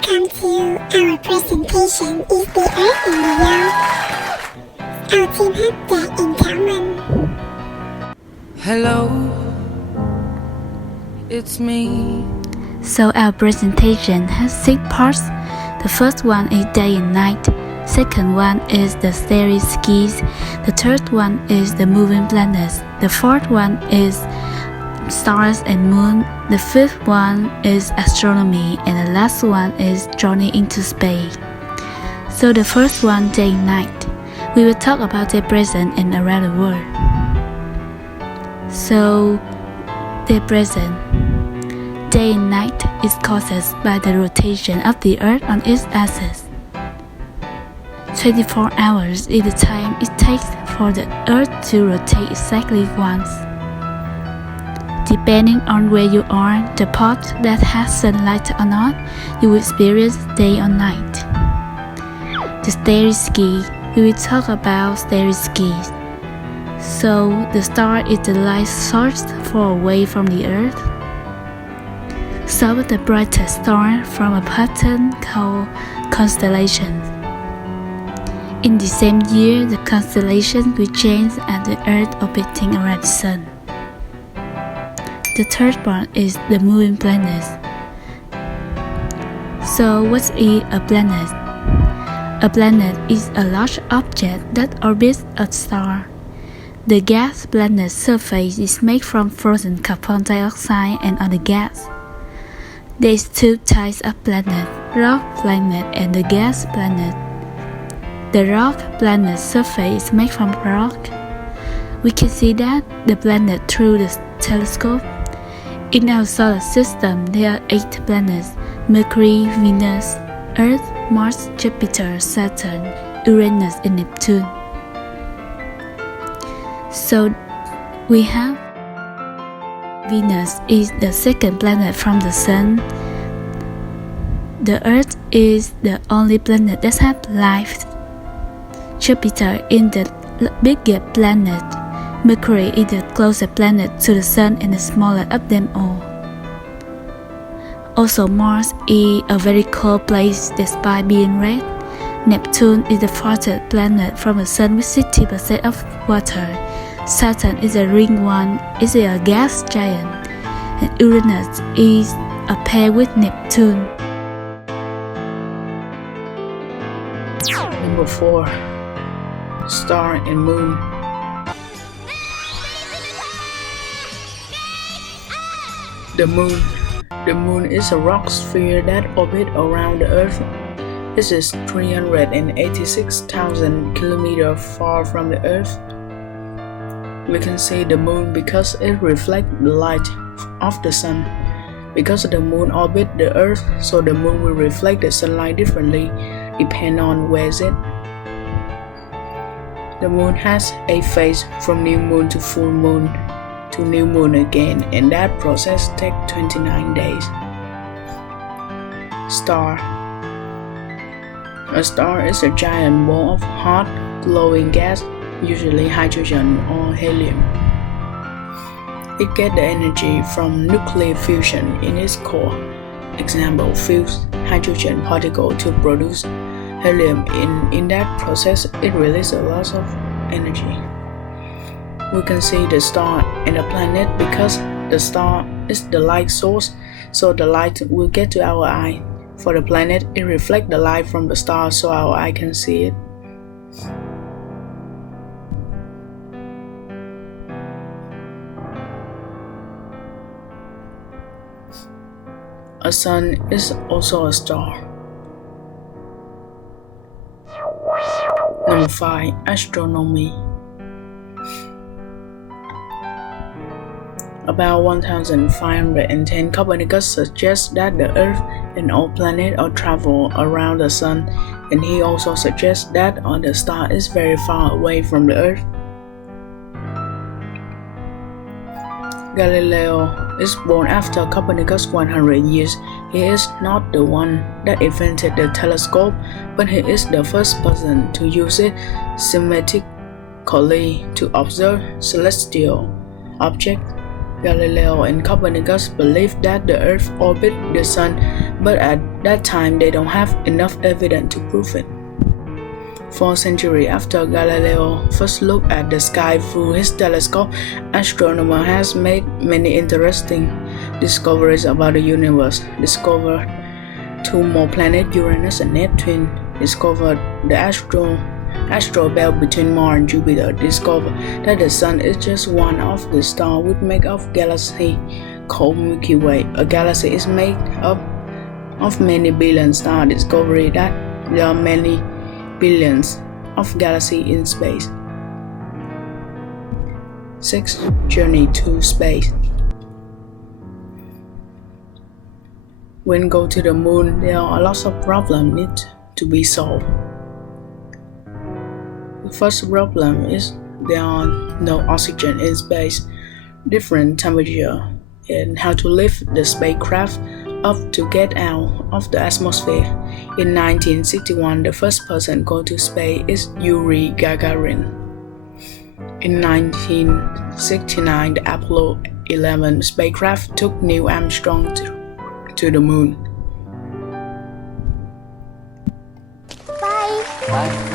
Welcome to our presentation Is the Earth Real? Our team has that in common. Hello, it's me. So our presentation has 6 parts. The first one is day and night. Second one is the ⴕ The third one is the moving planets. The fourth one is stars and moon. The fifth one is astronomy, and the last one is journey into space. So the first one, day and night. We will talk about the present and around the world. So the present. Day and night is caused by the rotation of the Earth on its axis. 24 hours is the time it takes for the Earth to rotate exactly once. Depending on where you are, the part that has sunlight or not, you will experience day or night. The ⴕ we will talk about ⴕ. So the star is the light source far away from the Earth. Some of the brightest stars from a pattern called constellations. In the same year, the constellation will change and the Earth orbiting around the Sun. The third one is the moving planets. So what is a planet? A planet is a large object that orbits a star. The gas planet's surface is made from frozen carbon dioxide and other gas. There is 2 types of planet, rock planet and the gas planet. The rock planet's surface is made from rock. We can see that the planet through the telescope. In our solar system, there are 8 planets: Mercury, Venus, Earth, Mars, Jupiter, Saturn, Uranus, and Neptune. So we have Venus is the second planet from the Sun. The Earth is the only planet that has life. Jupiter is the biggest planet. Mercury is the closest planet to the Sun and the smallest of them all. Also, Mars is a very cold place despite being red. Neptune is the farthest planet from the Sun with 60% of water. Saturn is a ring one, is a gas giant, and Uranus is a pair with Neptune. Number 4, star and moon. The moon is a rock sphere that orbits around the Earth. It is 386,000 kilometers far from the Earth. We can see the moon because it reflects the light of the sun. Because the moon orbits the Earth, so the moon will reflect the sunlight differently depending on where it is. The moon has 8 phases, from new moon to full moon to new moon again, and that process takes 29 days. Star. A star is a giant ball of hot, glowing gas, usually hydrogen or helium. It gets the energy from nuclear fusion in its core. Example, fuse hydrogen particle to produce helium. In that process, it releases a lot of energy. We can see the star and the planet because the star is the light source, so the light will get to our eye. For the planet, it reflects the light from the star so our eye can see it. A sun is also a star. Number 5, astronomy. About 1,510 Copernicus suggests that the Earth and all planets are travel around the Sun, and he also suggests that the star is very far away from the Earth. Galileo is born after Copernicus 100 years. He is not the one that invented the telescope, but he is the first person to use it systematically to observe celestial objects. Galileo and Copernicus believed that the Earth orbits the Sun, but at that time they don't have enough evidence to prove it. 4 centuries after Galileo first looked at the sky through his telescope, astronomers has made many interesting discoveries about the universe. Discovered 2 more planets, Uranus and Neptune. Discovered the astral belt between Mars and Jupiter. Discovered that the Sun is just one of the stars which make up galaxy called Milky Way. A galaxy is made up of many billion stars. Discovery that there are many billions of galaxies in space. 6. Journey to space. When go to the moon, there are lots of problems need to be solved. The first problem is there are no oxygen in space, different temperature, and how to lift the spacecraft up to get out of the atmosphere. In 1961, the first person go to space is Yuri Gagarin. In 1969, the Apollo 11 spacecraft took Neil Armstrong to the moon. Bye.